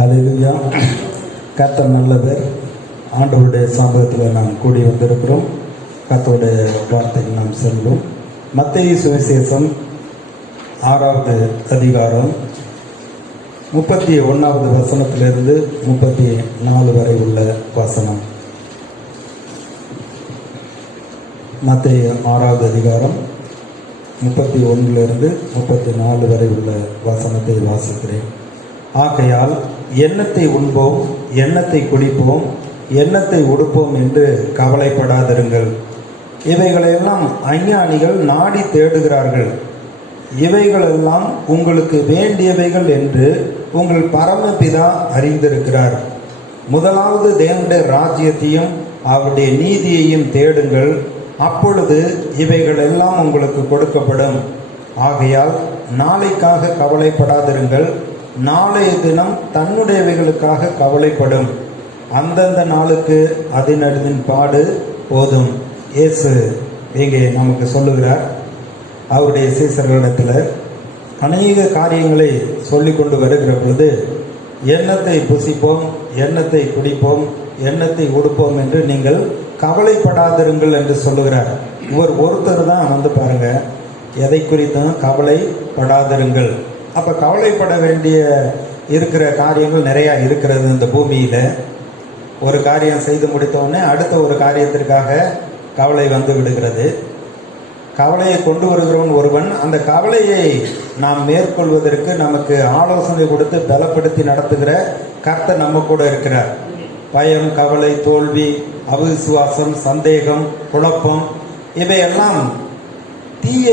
அல்லேலூயா. கர்த்தர் நல்லவர். ஆண்டவருடைய சமூகத்தில் நாம் கூடி வந்திருக்கிறோம். கர்த்தருடைய வார்த்தைக்கு நாம் செல்வோம். மத்தேயு சுவிசேஷம் 6வது அதிகாரம் 31வது வசனத்திலிருந்து 34 வரை உள்ள வசனம். மத்தேயு 6வது அதிகாரம் 31லிருந்து 34 வரை உள்ள வசனத்தை வாசிக்கிறேன். ஆகையால் எண்ணத்தை உண்போம், எண்ணத்தை குடிப்போம், எண்ணத்தை உடுப்போம் என்று கவலைப்படாதிருங்கள். இவைகளெல்லாம் அஞ்ஞானிகள் நாடி தேடுகிறார்கள். இவைகளெல்லாம் உங்களுக்கு வேண்டியவைகள் என்று உங்கள் பரமபிதா அறிந்திருக்கிறார். முதலாவது தேவனுடைய ராஜ்யத்தையும் அவருடைய நீதியையும் தேடுங்கள், அப்பொழுது இவைகளெல்லாம் உங்களுக்கு கொடுக்கப்படும். ஆகையால் நாளைக்காக கவலைப்படாதிருங்கள். நாளைய தினம் தன்னுடையவைகளுக்காக கவலைப்படும். அந்தந்த நாளுக்கு அதனதின் பாடு போதும். இயேசு இங்கே நமக்கு சொல்லுகிறார். அவருடைய சீசர்களிடத்தில் அநேக காரியங்களை சொல்லி கொண்டு வருகிற பொழுது எண்ணத்தை புசிப்போம், எண்ணத்தை குடிப்போம், எண்ணத்தை உடுப்போம் என்று நீங்கள் கவலைப்படாதிருங்கள் என்று சொல்லுகிறார். இவர் ஒருத்தர் தான் வந்து பாருங்க, எதை குறித்தும் கவலைப்படாதிருங்கள். அப்போ கவலைப்பட வேண்டிய இருக்கிற காரியங்கள் நிறையா இருக்கிறது. இந்த பூமியில் ஒரு காரியம் செய்து முடித்தவுடனே அடுத்த ஒரு காரியத்திற்காக கவலை வந்து விடுகிறது. கவலையை கொண்டு வருகிறவன் ஒருவன். அந்த கவலையை நாம் மேற்கொள்வதற்கு நமக்கு ஆலோசனை கொடுத்து பலப்படுத்தி நடத்துகிற கர்த்தர் நம்ம கூட இருக்கிறார். பயம், கவலை, தோல்வி, அவிசுவாசம், சந்தேகம், குழப்பம் இவையெல்லாம் தீய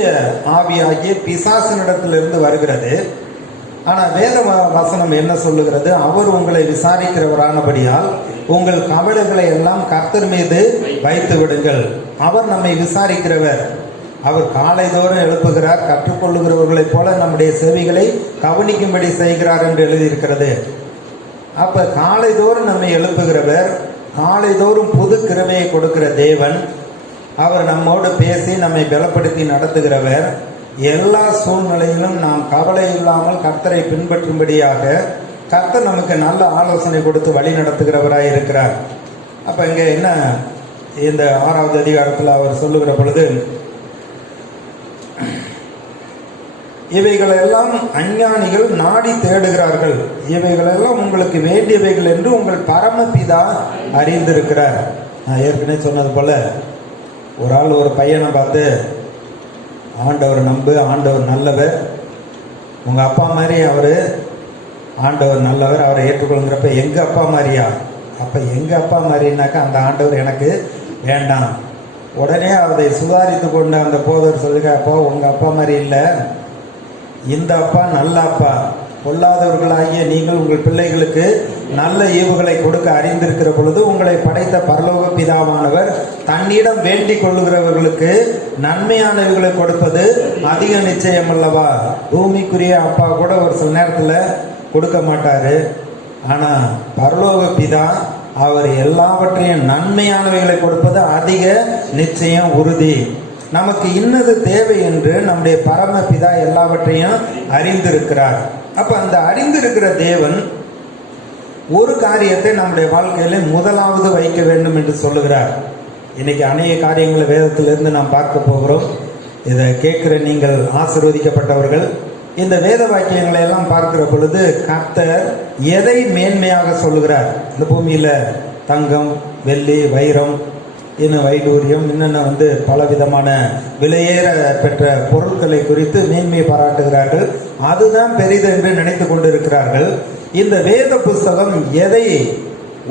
ஆவியாகிய பிசாசினிடத்திலிருந்து வருகிறது. ஆனால் வேத வசனம் என்ன சொல்லுகிறது? அவர் உங்களை விசாரிக்கிறவரானபடியால் உங்கள் கவலைகளை எல்லாம் கர்த்தர் மீது வைத்து விடுங்கள். அவர் நம்மை விசாரிக்கிறவர். அவர் காலைதோறும் எழுப்புகிறார். கற்றுக்கொள்ளுகிறவர்களைப் போல நம்முடைய செவிகளை கவனிக்கும்படி செய்கிறார் என்று எழுதியிருக்கிறது. அப்ப காலைதோறும் நம்மை எழுப்புகிறவர், காலைதோறும் புது கிருபையை கொடுக்கிற தேவன். அவர் நம்மோடு பேசி நம்மை பலப்படுத்தி நடத்துகிறவர். எல்லா சூழ்நிலையிலும் நாம் கவலை இல்லாமல் கர்த்தரை பின்பற்றும்படியாக கர்த்தர் நமக்கு நல்ல ஆலோசனை கொடுத்து வழி நடத்துகிறவராய் இருக்கிறார். அப்ப இங்க என்ன, இந்த 6வது அதிகாரத்தில் அவர் சொல்லுகிற பொழுது இவைகளெல்லாம் அஞ்ஞானிகள் நாடி தேடுகிறார்கள். இவைகளெல்லாம் உங்களுக்கு வேண்டியவைகள் என்று உங்கள் பரமபிதா அறிந்திருக்கிறார். நான் ஏற்கனவே சொன்னது போல ஒரு ஆள் ஒரு பையனை பார்த்து, ஆண்டவர் நம்பு, ஆண்டவர் நல்லவர், உங்கள் அப்பா மாதிரி அவர், ஆண்டவர் நல்லவர், அவரை ஏற்றுக்கொள்ளுங்கிறப்ப எங்கள் அப்பா மாதிரியா? அப்போ எங்கள் அப்பா மாதிரினாக்கா அந்த ஆண்டவர் எனக்கு வேண்டாம். உடனே அதை சுதாரித்து கொண்டு அந்த போதவர் சொல்லுங்க, அப்பா உங்கள் அப்பா மாதிரி இல்லை, இந்த அப்பா நல்ல அப்பா. பொல்லாதவர்களாகிய நீங்கள் உங்கள் பிள்ளைகளுக்கு நல்ல ஈவுகளை கொடுக்க அறிந்திருக்கிற பொழுது உங்களை படைத்த பரலோக பிதாவானவர் தன்னிடம் வேண்டிக் கொள்ளுகிறவர்களுக்கு நன்மையானவைகளை கொடுப்பது அதிக நிச்சயம் அல்லவா? பூமிக்குரிய அப்பா கூட ஒரு சில நேரத்தில் கொடுக்க மாட்டாரு. ஆனா பரலோக பிதா அவர் எல்லாவற்றையும் நன்மையானவைகளை கொடுப்பது அதிக நிச்சயம், உறுதி. நமக்கு இன்னது தேவை என்று நம்முடைய பரமபிதா எல்லாவற்றையும் அறிந்திருக்கிறார். அப்ப அந்த அறிந்திருக்கிற தேவன் ஒரு காரியத்தை நம்முடைய வாழ்க்கையில முதலாவது வைக்க வேண்டும் என்று சொல்லுகிறார். இன்னைக்கு அநேக காரியங்களை வேதத்திலிருந்து நாம் பார்க்க போகிறோம். இதை கேட்கிற நீங்கள் ஆசீர்வதிக்கப்பட்டவர்கள். இந்த வேத வாக்கியங்களை எல்லாம் பார்க்கிற பொழுது கர்த்தர் எதை மேன்மையாக சொல்லுகிறார்? இந்த பூமியில தங்கம், வெள்ளி, வைரம், இன்னும் வைடூரியம், இன்னும் பலவிதமான விலையேற பெற்ற பொருட்களை குறித்து மேன்மையை பாராட்டுகிறார்கள். அதுதான் பெரிது என்று நினைத்து கொண்டிருக்கிறார்கள். இந்த வேத புஸ்தகம் எதை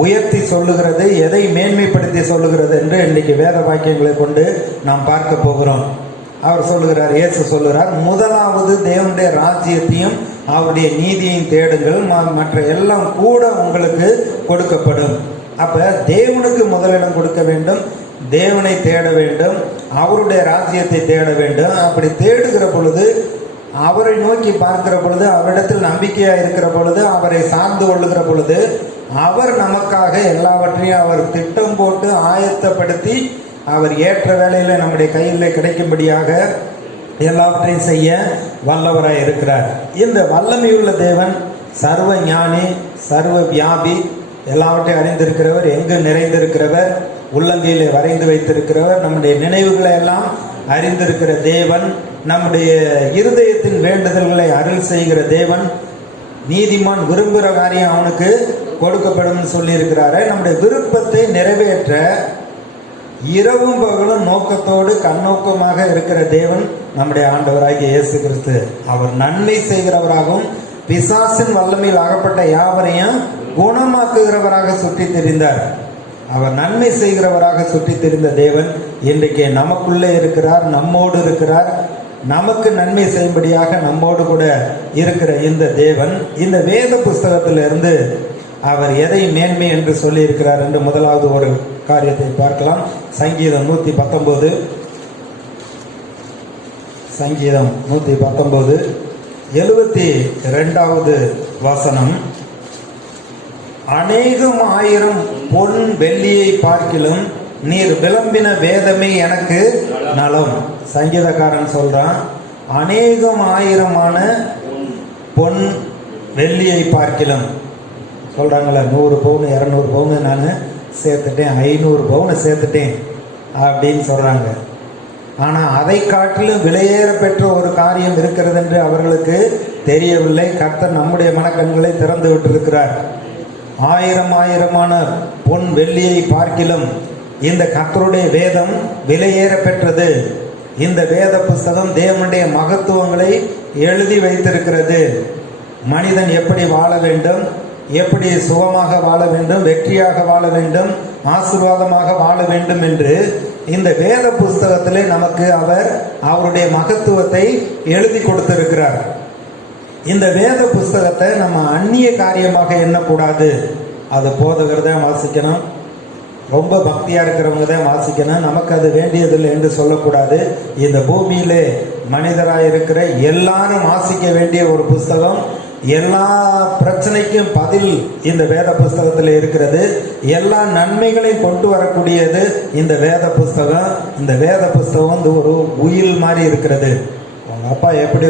உயர்த்தி சொல்லுகிறது, எதை மேன்மைப்படுத்தி சொல்லுகிறது என்று இன்னைக்கு வேத வாக்கியங்களை கொண்டு நாம் பார்க்க போகிறோம். அவர் சொல்லுகிறார், இயேசு சொல்லுகிறார், முதலாவது தேவனுடைய ராஜ்யத்தையும் அவருடைய நீதியையும் தேடுங்கள், மற்ற எல்லாம் கூட உங்களுக்கு கொடுக்கப்படும். அப்ப தேவனுக்கு முதலிடம் கொடுக்க வேண்டும், தேவனை தேட வேண்டும், அவருடைய ராஜ்யத்தை தேட வேண்டும். அப்படி தேடுகிற பொழுது, அவரை நோக்கி பார்க்கிற பொழுது, அவரிடத்தில் நம்பிக்கையா இருக்கிற பொழுது, அவரை சார்ந்து கொள்ளுகிற பொழுது, அவர் நமக்காக எல்லாவற்றையும் அவர் திட்டம் போட்டு ஆயத்தப்படுத்தி அவர் ஏற்ற வேளையில நம்முடைய கையில் கிடைக்கும்படியாக எல்லாவற்றையும் செய்ய வல்லவராய் இருக்கிறார். இந்த வல்லமையுள்ள தேவன் சர்வ ஞானி, சர்வ வியாபி, எல்லாவற்றையும் அறிந்திருக்கிறவர், எங்கு நிறைந்திருக்கிறவர், உள்ளங்கையிலே வரைந்து வைத்திருக்கிறவர், நம்முடைய நினைவுகளை எல்லாம் அறிந்திருக்கிற தேவன், நம்முடைய இருதயத்தின் வேண்டுதல்களை அருள் செய்கிற தேவன், நீதிமான் விரும்புகிற காரியம் அவனுக்கு கொடுக்கப்படும் சொல்லி இருக்கிறாரு. நம்முடைய விருப்பத்தை நிறைவேற்ற இரவும் பகலும் நோக்கத்தோடு கண்ணோக்கமாக இருக்கிற தேவன் நம்முடைய ஆண்டவராகிய இயேசு கிறிஸ்து. அவர் நன்மை செய்கிறவராகவும் பிசாசின் வல்லமையில் ஆகப்பட்ட யாவரையும் குணமாக்குகிறவராக சுற்றி தெரிந்தார். அவர் நன்மை செய்கிறவராக சுற்றி தெரிந்த தேவன் இன்றைக்கு நமக்குள்ளே இருக்கிறார், நம்மோடு இருக்கிறார். நமக்கு நன்மை செய்யும்படியாக நம்மோடு கூட இருக்கிற இந்த தேவன் இந்த வேத புஸ்தகத்திலிருந்து அவர் எதை மேன்மை என்று சொல்லி இருக்கிறார் என்று முதலாவது ஒரு காரியத்தை பார்க்கலாம். சங்கீதம் 119, சங்கீதம் 119 72வது வசனம். அநேகம் ஆயிரம் பொன் வெள்ளியை பார்க்கிலும் நீர் விளம்பின வேதமே எனக்கு நலம். சங்கீதக்காரன் சொல்றான், அநேகம் ஆயிரமான பொன் வெள்ளியை பார்க்கிலும். சொல்றாங்களே 100 பவுன் 200 பவுன் நான் சேர்த்துட்டேன், 500 பவுன் சேர்த்துட்டேன் அப்படின்னு சொல்றாங்க. ஆனா அதை காட்டிலும் விலையேற பெற்ற ஒரு காரியம் இருக்கிறது என்று அவர்களுக்கு தெரியவில்லை. கர்த்தர் நம்முடைய மனக்கண்களை திறந்து விட்டிருக்கிறார். ஆயிரமான பொன் வெள்ளியை பார்க்கிலும் இந்த கர்த்தருடைய வேதம் விலையேற பெற்றது. இந்த வேத புஸ்தகம் தேவனுடைய மகத்துவங்களை எழுதி வைத்திருக்கிறது. மனிதன் எப்படி வாழ வேண்டும், எப்படி சுகமாக வாழ வேண்டும், வெற்றியாக வாழ வேண்டும், ஆசீர்வாதமாக வாழ வேண்டும் என்று இந்த வேத புஸ்தகத்திலே நமக்கு அவர் அவருடைய மகத்துவத்தை எழுதி கொடுத்திருக்கிறார். இந்த வேத புஸ்தகத்தை நம்ம அந்நிய காரியமாக எண்ணக்கூடாது. அது போதகர் தான் வாசிக்கணும், ரொம்ப பக்தியா இருக்கிறவங்க தான் வாசிக்கணும், நமக்கு அது வேண்டியதில்லை என்று சொல்லக்கூடாது. இந்த பூமியிலே மனிதராக இருக்கிற எல்லாரும் வாசிக்க வேண்டிய ஒரு புஸ்தகம். எல்லா பிரச்சனைக்கும் பதில் இந்த வேத புஸ்தகத்தில் இருக்கிறது. எல்லா நன்மைகளையும் கொண்டு வரக்கூடியது இந்த வேத புஸ்தகம். இந்த வேத புஸ்தகம் வந்து ஒரு உயில் மாதிரி இருக்கிறது. உங்க அப்பா எப்படி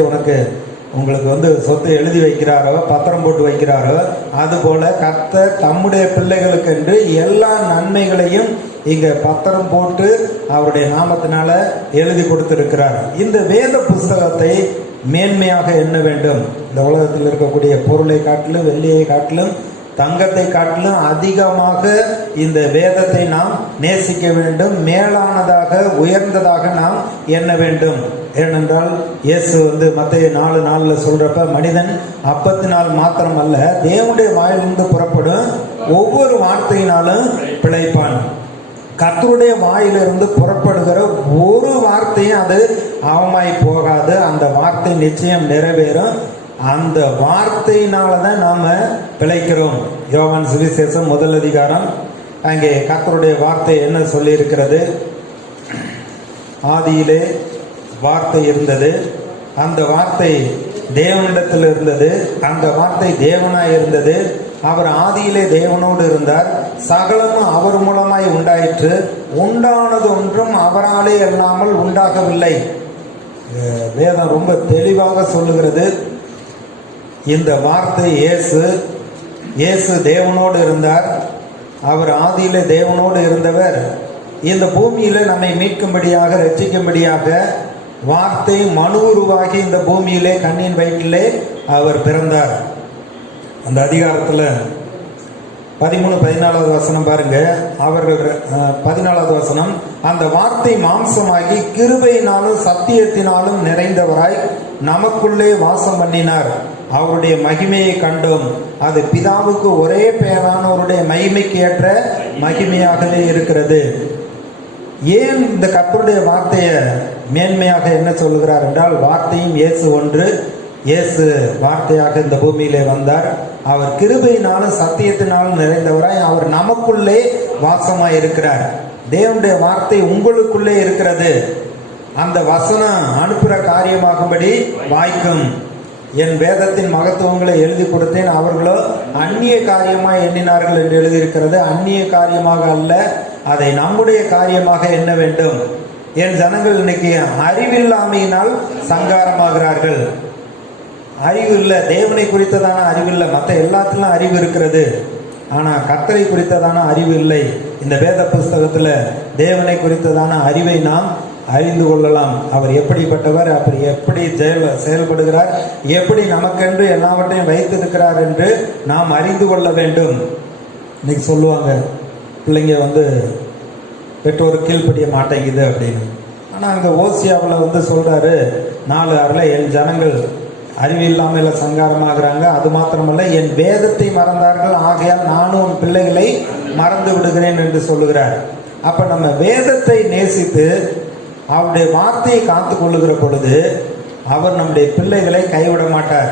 உங்களுக்கு சொத்தை எழுதி வைக்கிறாரோ, பத்திரம் போட்டு வைக்கிறாரோ, அதுபோல கர்த்தர் தம்முடைய பிள்ளைகளுக்கு என்று எல்லா நன்மைகளையும் இங்க பத்திரம் போட்டு அவருடைய நாமத்தினால எழுதி கொடுத்திருக்கிறார். இந்த வேத புஸ்தகத்தை மேன்மையாக எண்ண வேண்டும். இந்த உலகத்தில் இருக்கக்கூடிய பொருளை காட்டிலும், வெள்ளியை காட்டிலும், தங்கத்தை காட்டிலும் அதிகமாக இந்த வேதத்தை நாம் நேசிக்க வேண்டும். மேலானதாக, உயர்ந்ததாக நாம் எண்ண வேண்டும். ஏனென்றால் இயேசு மத்தேயு 4:4 சொல்றப்ப, மனிதன் அப்பத்தினால் மாத்திரம் அல்ல, தேவனுடைய வாயிலிருந்து புறப்படும் ஒவ்வொரு வார்த்தையினாலும் பிழைப்பான். கர்த்தருடைய வாயிலிருந்து புறப்படுகிற ஒரு வார்த்தையும் அது அவமாய் போகாது. அந்த வார்த்தை நிச்சயம் நிறைவேறும். அந்த வார்த்தையினாலதான் நாம பிழைக்கிறோம். யோவான் சுவிசேஷம் 1 அதிகாரம், அங்கே கர்த்தருடைய வார்த்தை என்ன சொல்லி இருக்கிறது? ஆதியிலே வார்த்தை இருந்தது, அந்த வார்த்தை தேவனிடத்தில் இருந்தது, அந்த வார்த்தை தேவனாய் இருந்தது, அவர் ஆதியிலே தேவனோடு இருந்தார், சகலமும் அவர் மூலமாய் உண்டாயிற்று, உண்டானது ஒன்றும் அவராலே அல்லாமல் உண்டாகவில்லை. வேதம் ரொம்ப தெளிவாக சொல்லுகிறது. இந்த வார்த்தை இயேசு தேவனோடு இருந்தார். அவர் ஆதியிலே தேவனோடு இருந்தவர். இந்த பூமியில நம்மை மீட்கும்படியாக, ரட்சிக்கும்படியாக வார்த்தை மனு உருவாகி இந்த பூமியிலே கண்ணின் வயிற்றிலே அவர் பிறந்தார். அந்த அதிகாரத்தில் 13-14வது வசனம் பாருங்க. அவர்கள் 14வது வசனம், அந்த வார்த்தை மாம்சமாகி கிருபையினாலும் சத்தியத்தினாலும் நிறைந்தவராய் நமக்குள்ளே வாசம் பண்ணினார். அவருடைய மகிமையை கண்டோம். அது பிதாவுக்கு ஒரே பேரானவருடைய மகிமைக்கு ஏற்ற மகிமையாகவே இருக்கிறது. ஏன் இந்த கர்த்தருடைய வார்த்தையை மேன்மையாக என்ன சொல்லுகிறார் என்றால், வார்த்தையும் இயேசு ஒன்று. இயேசு வார்த்தையாக இந்த பூமியிலே வந்தார். அவர் கிருபையினாலும் சத்தியத்தினாலும் நிறைந்தவராய் அவர் நமக்குள்ளே வாசமாய் இருக்கிறார். தேவனுடைய வார்த்தை உங்களுக்குள்ளே இருக்கிறது. அந்த வசனம் அனுப்புகிற காரியமாகும்படி வாய்க்கும். என் வேதத்தின் மகத்துவங்களை எழுதி கொடுத்தேன், அவர்களோ அந்நிய காரியமாக எண்ணினார்கள் என்று எழுதியிருக்கிறது. அந்நிய காரியமாக அல்ல, அதை நம்முடைய காரியமாக எண்ண வேண்டும். என் ஜனங்கள் இன்னைக்கு அறிவில்லாமையினால் சங்காரமாகிறார்கள். அறிவு இல்லை, தேவனை குறித்ததான அறிவு இல்லை. மற்ற எல்லாத்திலும் அறிவு இருக்கிறது, ஆனால் கர்த்தரை குறித்ததான அறிவு இல்லை. இந்த வேத புஸ்தகத்தில் தேவனை குறித்ததான அறிவை நாம் அறிந்து கொள்ளலாம். அவர் எப்படிப்பட்டவர், அப்படி எப்படி செயல்படுகிறார், எப்படி நமக்கென்று எல்லாவற்றையும் வைத்திருக்கிறார் என்று நாம் அறிந்து கொள்ள வேண்டும். இன்னைக்கு சொல்லுவாங்க, பிள்ளைங்க பெற்றோர் கீழ்ப்படிய மாட்டேங்குது அப்படின்னு. ஆனால் அங்கே ஓசியாவில் சொல்கிறாரு, 4:6 என் ஜனங்கள் அறிவில்லாமல் சங்காரமாகறாங்க, அது மாத்திரமல்ல என் வேதத்தை மறந்தார்கள், ஆகையால் நானும் உன் பிள்ளைகளை மறந்து விடுகிறேன் என்று சொல்லுகிறார். அப்போ நம்ம வேதத்தை நேசித்து அவருடைய வார்த்தையை காத்து கொள்ளுகிற பொழுது அவர் நம்முடைய பிள்ளைகளை கைவிட மாட்டார்.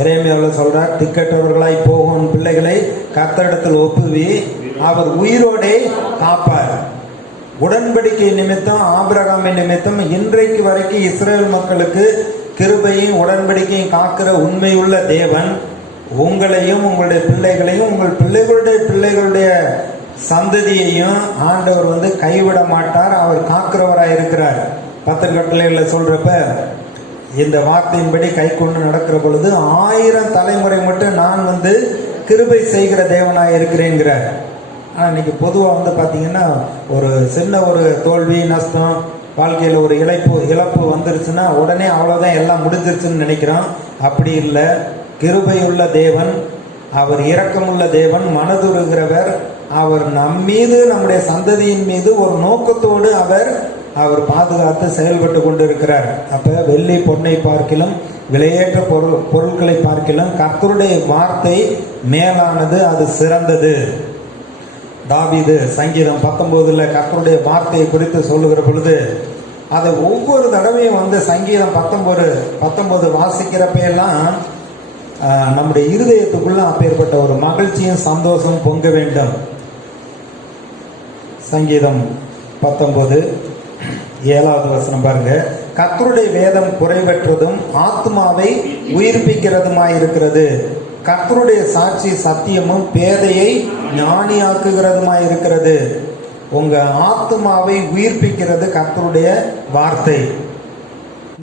எரேமியாவில் சொல்றார், திக்கற்றவர்களாய் போகும் பிள்ளைகளை கர்த்தரிடத்தில் ஒப்புவி, அவர் உயிரோடே காப்பார். உடன்படிக்கை நிமித்தம், ஆபிரகாமின் நிமித்தம் இன்றைக்கு வரைக்கும் இஸ்ரேல் மக்களுக்கு கிருபையும் உடன்படிக்கையும் காக்கிற உண்மையுள்ள தேவன் உங்களையும் உங்களுடைய பிள்ளைகளையும் உங்கள் பிள்ளைகளுடைய பிள்ளைகளுடைய சந்ததியையும் ஆண்டவர் கைவிட மாட்டார். அவர் காக்கிறவராக இருக்கிறார். 10 கட்டளைகளை சொல்றப்ப இந்த வார்த்தையின்படி கை கொண்டு நடக்கிற பொழுது 1000 தலைமுறை மட்டும் நான் கிருபை செய்கிற தேவனாக இருக்கிறேங்கிறார். ஆனால் இன்னைக்கு பொதுவாக பார்த்தீங்கன்னா ஒரு சின்ன ஒரு தோல்வி நஷ்டம் வாழ்க்கையில் ஒரு இழப்பு வந்துருச்சுன்னா உடனே அவ்வளோதான் எல்லாம் முடிஞ்சிருச்சுன்னு நினைக்கிறோம். அப்படி இல்லை. கிருபையுள்ள தேவன், அவர் இரக்கமுள்ள தேவன், மனதுருகிறவர். அவர் நம்மீது நம்முடைய சந்ததியின் மீது ஒரு நோக்கத்தோடு அவர் பாதுகாத்து செயல்பட்டு கொண்டிருக்கிறார். அப்போ வெள்ளி பொன்னை பார்க்கிலும் விலையேற்ற பொருட்களை பார்க்கிலும் கர்த்தருடைய வார்த்தை மேலானது, அது சிறந்தது. தாவீது சங்கீதம் 19 கர்த்தருடைய வார்த்தையை குறித்து சொல்லுகிற பொழுது அதை ஒவ்வொரு தடவையும் சங்கீதம் 19 வாசிக்கிறப்பெல்லாம் நம்முடைய இருதயத்துக்குள்ள அப்பேற்பட்ட ஒரு மகிழ்ச்சியும் சந்தோஷம் பொங்க வேண்டும். சங்கீதம் 19:7 பாருங்க, கர்த்தருடைய வேதம் குறைவற்றதும் ஆத்மாவை உயிர்ப்பிக்கிறதுமாயிருக்கிறது. கர்த்தருடைய சாட்சி சத்தியமும் பேதையை ஞானியாக்குகிறதுமாயிருக்கிறது. உங்க ஆத்மாவை உயிர்ப்பிக்கிறது கர்த்தருடைய வார்த்தை.